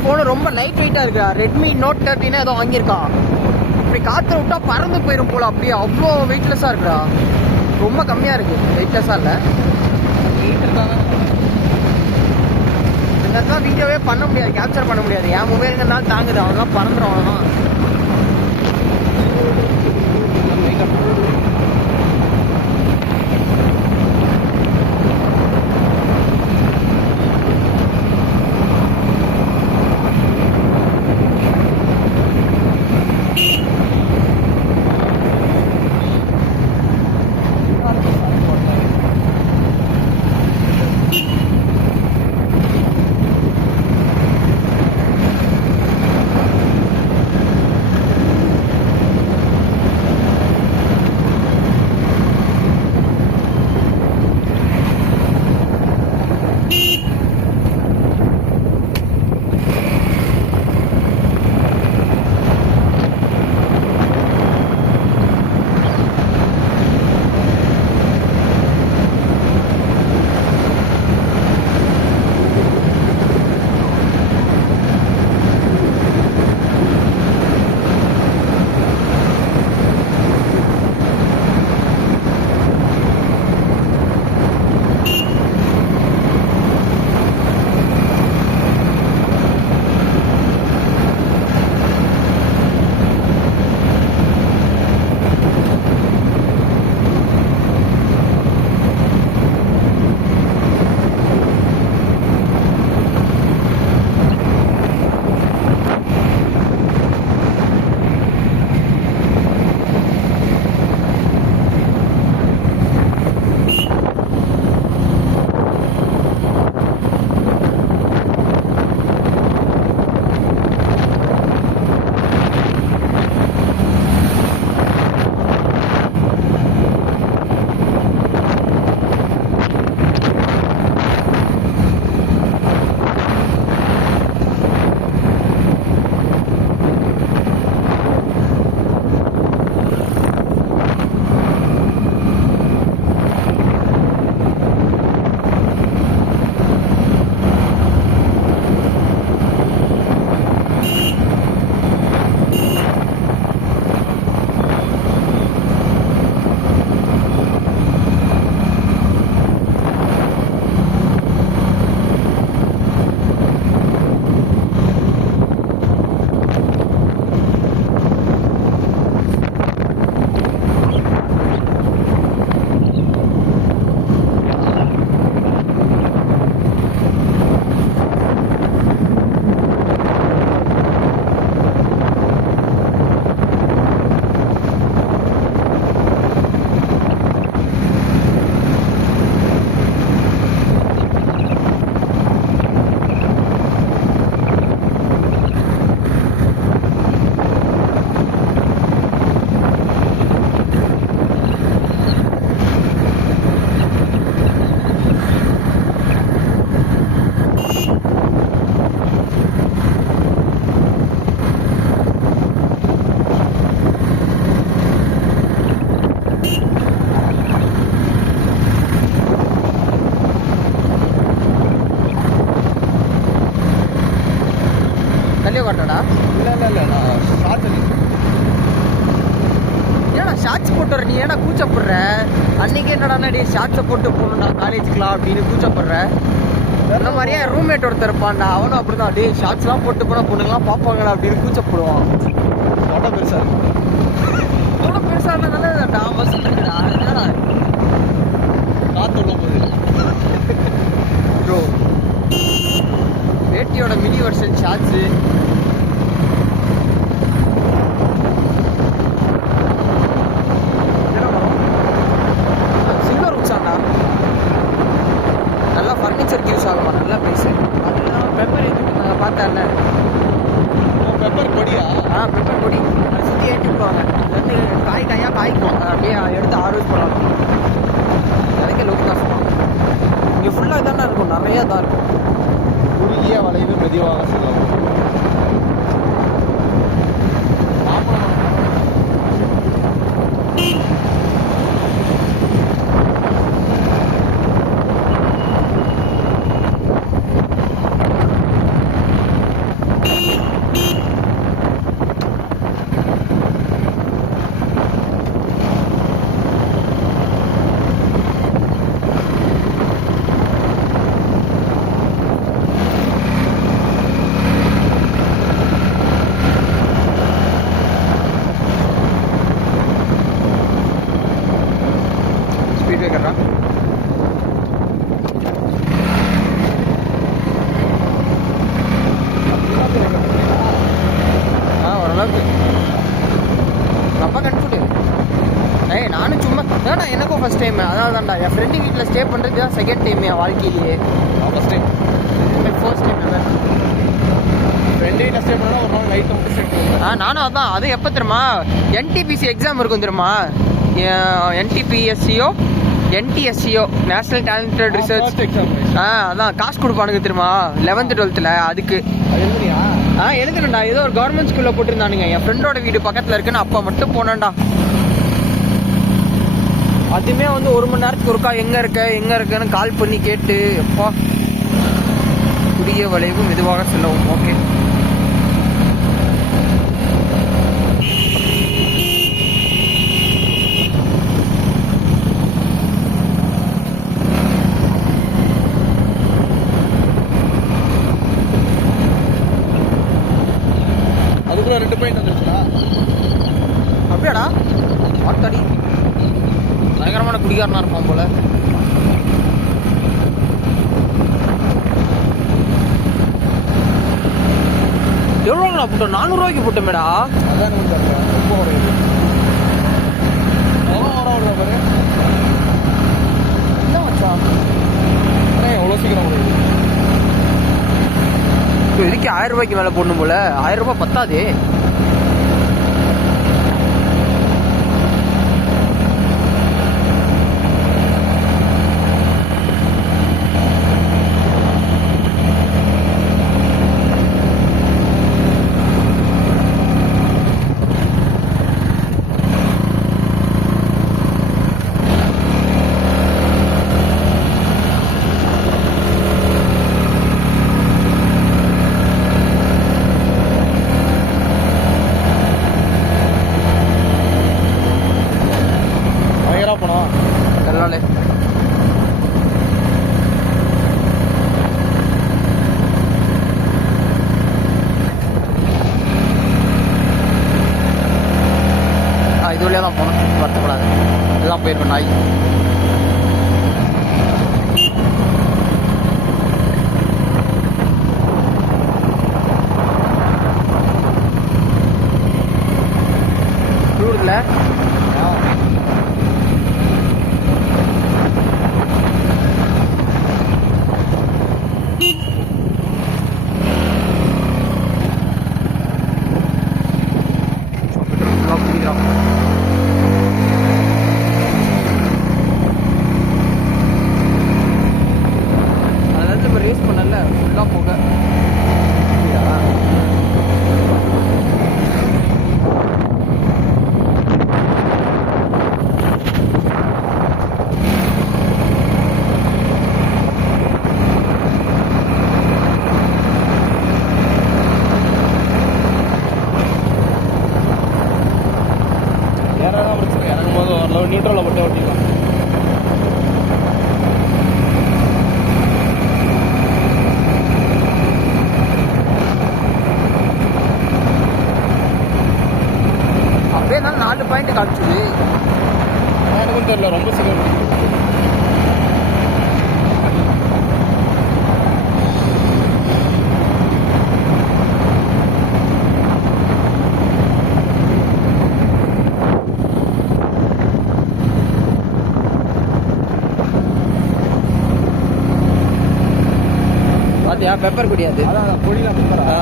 Phone ரொம்ப light வெயிட்டாக இருக்கா. ரெட்மி நோட் 13 ஏதோ வாங்கியிருக்கான். இப்படி காற்று விட்டா பறந்து போயிடும் போல. அப்படியே அவ்வளோ வெயிட்லெஸ்ஸாக இருக்குடா. ரொம்ப கம்மியாக இருக்குது, வெயிட்லெஸ்ஸாக இல்லை. இந்த வீடியோவே பண்ண முடியாது, கேப்சர் பண்ண முடியாது. என் மொபைலுங்கிறனால தாங்குது. அவன்லாம் பறந்துடும். அவன்லாம் தள்ளியோ காட்டடா. இல்லை நான் ஷார்ட் ஏன்னா ஷார்ட்ஸ் போட்டு வர. நீ ஏன்னா கூச்சப்படுற? அன்னைக்கு என்னடா டே ஷார்ட்ஸை போட்டு போகணும்டா காலேஜுக்குலாம் அப்படின்னு கூச்சப்படுற. அந்த மாதிரியே ரூம்மேட் ஒருத்தர் இருப்பான்டா, அவனும் அப்படிதான். டே ஷார்ட்ஸ்லாம் போட்டு போனால் பொண்ணுங்களாம் பார்ப்பாங்களா அப்படின்னு கூச்சப்படுவான். ஃபோட்டோ பெருசாக இருக்கும். ஃபோட்டோ பெருசாக இருந்ததுனால பஸ் இருக்குடா. என்னடா காற்று உள்ள போகுது ப்ரோ. வேட்டியோட மினி வெர்ஷன் ஷார்ட்ஸு. சில்வர் உச்சாண்டா. நல்லா ஃபர்னிச்சருக்கு யூஸ் ஆகுமா, நல்லா பேசு. அதெல்லாம் பெப்பர் ஏற்றிட்டு நாங்கள் பார்த்தேன்ல. பெப்பர் கொடியா? பெப்பர் கொடி அதை சுற்றி ஏற்றிக்குவாங்க. அது வந்து காயாக காய்க்கும். அதை அப்படியே எடுத்து ஆர்வஸ் போடுறாங்க. அதுக்கே லோ காஸ்ட் தான். இங்கே ஃபுல்லாக தானே இருக்கும், நிறையா தான் இருக்கும். குறுகிய வளைவு மெதுவாக செல்லவும். அளவுக்கு ரொம்ப கன்ஃபியூட். ஏய் நானும் சும்மா ஏன்னா எனக்கும் ஃபர்ஸ்ட் டைம். அதான்டா என் ஃப்ரெண்டு வீட்டில் ஸ்டே பண்ணுறது தான் செகண்ட் டைம் என் வாழ்க்கையிலேயே. ஃபர்ஸ்ட் டைம் ஃபர்ஸ்ட் டைம் எல்லாம் ஃப்ரெண்டு வீட்டில் ஸ்டே பண்ணால் ஒரு நாள் நைட்டு மட்டும் ஸ்டே பண்ணுவேன். நானும் அதான். அது எப்போ தெரியுமா, NTPC எக்ஸாம் இருக்கும் தெரியுமா, NTSCO நேஷனல் டேலண்டட் ரிசர்ச். அதான் காசு கொடுப்பானுங்க தெரியுமா 11th 12th அதுக்கு. எழுதுனியா? எழுதுனேன்டா. ஏதோ ஒரு கவர்மெண்ட் ஸ்கூலில் போட்டிருந்தானுங்க. என் ஃப்ரெண்டோட வீடு பக்கத்தில் இருக்குன்னு அப்போ மட்டும் போனேன்டா. அதுவுமே வந்து 1 மணி நேரத்துக்கு ஒருக்கா எங்கே இருக்குன்னு கால் பண்ணி கேட்டு எப்பா குறுகிய வளைவு மெதுவாக செல்லவும். ஓகே அதுக்குள்ள 2 பாயிண்ட் வந்துருச்சுடா. அப்படியாடா? ஆத்தாடி பயங்கரமான குடிகாரனா இருப்பான் போல. எவ்வளோங்களா போட்டோம்? 400 ரூபாய்க்கு போட்டோமேடா. அதான் ரொம்ப குறையுது. எவ்வளோ பாரு என்ன மச்சான் எவ்வளோ சீக்கிரம் குறையுது. இப்போ இதுக்கு 1000 ரூபாய்க்கு மேலே போடணும் போல. 1000 ரூபாய் பத்தாது. எல்லாலே இது வழியாக தான் போகணும். வருத்தப்படாது. இதுதான் போயிருக்கோம் நாய். டூரில் அதாவது இப்போ ரேஸ் பண்ணல ஃபுல்லாக போக. ஏறதான் பிரச்சனை. இறங்கும் போது ஓரளவு நியூட்ரலில் மட்டும் ஓட்டிக்கலாம். அப்படியே தான் 4 பாயிண்ட் காமிச்சுது. எனக்கும் தெரியல, ரொம்ப சீக்கிரம். பார்த்தியா பெப்பர் குடியாது. அதான் பொடியில் பெப்பரா?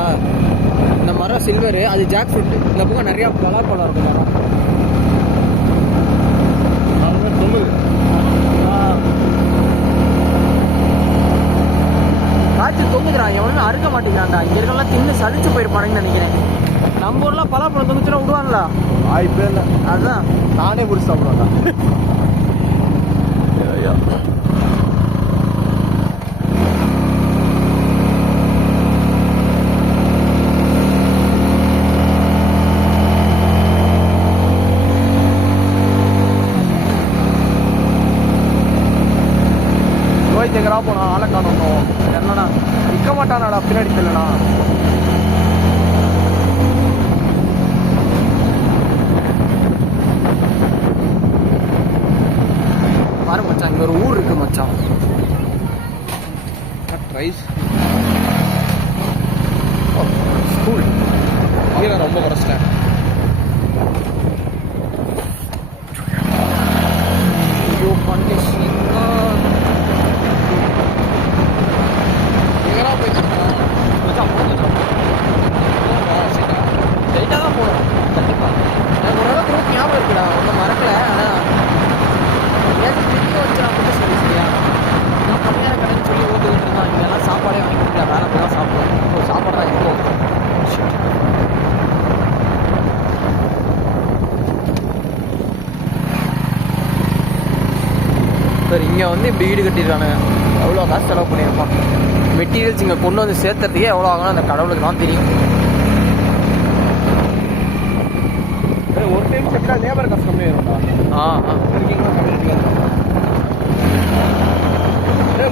இந்த மரம் சில்வரு, அது ஜாக் ஃப்ரூட். இந்த பக்கம் நிறையா பலாப்பழம் இருக்கும் மரம். சொல்லுது காய்ச்சி தொங்குதுடா. எவனும் அறுக்க மாட்டேங்கிறான்டா. இங்கே இருக்கலாம் தின்னு சலிச்சு போயிருப்பானுங்கன்னு நினைக்கிறேன். நம்ம ஊர்லாம் பலாப்பழம் தொங்குச்சுன்னா விடுவாங்களா? வாய்ப்பே இல்லை. அதுதான் நானே பிடிச்சி சாப்பிடுவேன்டா. ரோஹித் போனா ஆளை காணணும். என்னன்னா நிற்க மாட்டானாடா, பின்னாடி தெரியலண்ணா. பாரு மச்சான், இங்கே ஒரு ஊர் இருக்கு மச்சான். ரைஸ் ஸ்கூல் இங்கே நான் ரொம்ப குறைச்சிட்டேன். ஐயோ பண்டிஷிங்கா எங்கடா போயிட்டு மச்சான் போகணும் லைட்டாக தான் போகணும் கண்டிப்பாக எனக்கு ஓரளவுக்கு ரூட் ஞாபகம் இருக்குடா ஒன்றும் மறக்கல ஆனால் ஏதாவது திருப்பி வச்சு நான் மட்டும் சொல்லி சரியா நான் கம்மியான கடைன்னு சொல்லி ஓட்டுக்கிட்டு இருந்தான் இங்கெல்லாம் சாப்பாடே வாங்கி கொடுக்கல வேலை போய் தான் சாப்பிடுவோம் இப்போ சாப்பாடு தான் எப்போ சரி இங்கே வந்து இப்படி வீடு கட்டியிருக்கானுங்க எவ்வளோ காசு செலவு பண்ணியிருப்பான் மெட்டீரியல்ஸ் இங்கே கொண்டு வந்து சேர்த்துறதுக்கே எவ்வளோ ஆகணும் அந்த கடவுளுக்கு தான் தெரியும் ஒரு டைம் செட்டா லேபர் காசு கம்மியாயிரும்டா. ஆ ஆ இருக்கீங்களா கம்மி இருக்காது.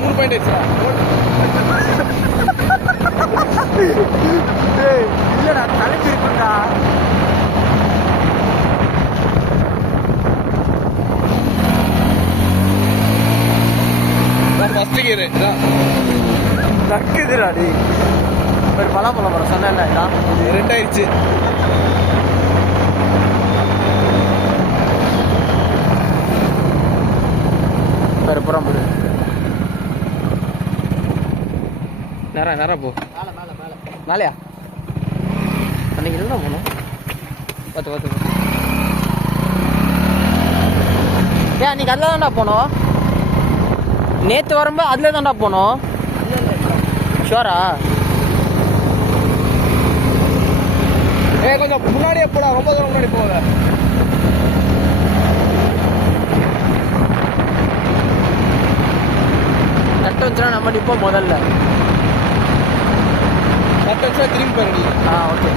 3 பாயிண்ட் ஆயிடுச்சுடா. இல்லைடா தலைக்கு இருக்குண்டா ஃபர்ஸ்ட் கியர் இதான் நக்குதுடா டி ஒரு பலாப்பழம் மரம் சொன்னேன்ல இதான் 2 ஆயிடுச்சு. வேறு புறம் போடு நேரம் போ. மேலே மேலே மேலே மேலையா அன்னைக்கு இருந்தால் போகணும் பார்த்து ஏன் அன்னைக்கு அதில் தான்டா போனோம் நேற்று வரும்போது அதில் தான்டா போனோம் ஷோரா கொஞ்சம் முன்னாடியே போடா, ரொம்ப தூரம் முன்னாடி போக. நட்டு வந்துச்சுன்னா நம்ம நிற்போம் முதல்ல திரும்பி போயிரு. ஓகே